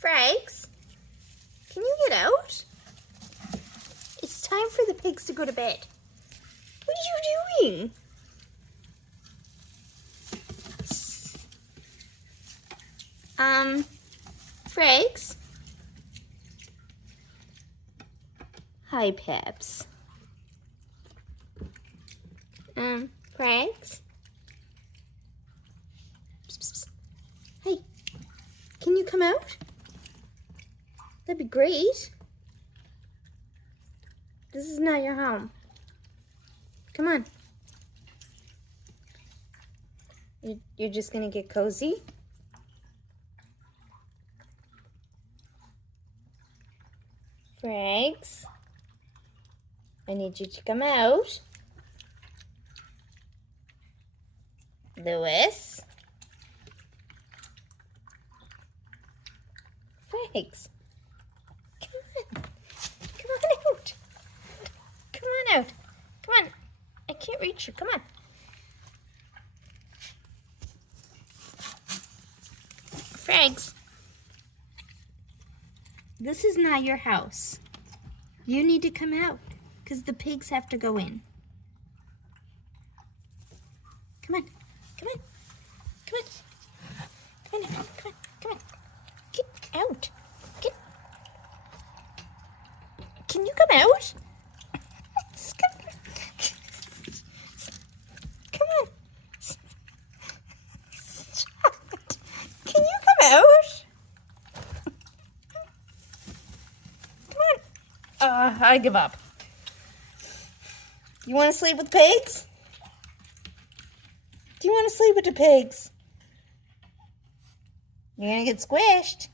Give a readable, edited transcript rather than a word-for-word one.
Frags, can you get out? It's time for the pigs to go to bed. What are you doing? Frags? Hi, Peps. Frags? Psst, psst, psst. Hey, can you come out? That'd be great. This is not your home. Come on. You're just gonna get cozy? Frags, I need you to come out. Lewis. Frags, come on. Come on out. Come on out. Come on. I can't reach you. Come on. Frags, this is not your house. You need to come out because the pigs have to go in. Come on. Come on. Come on. Come on. Come on. Come on. Get out. Get. Can you come out? Come on. Stop it. Can you come out? I give up. You want to sleep with pigs? Do you want to sleep with the pigs? You're going to get squished.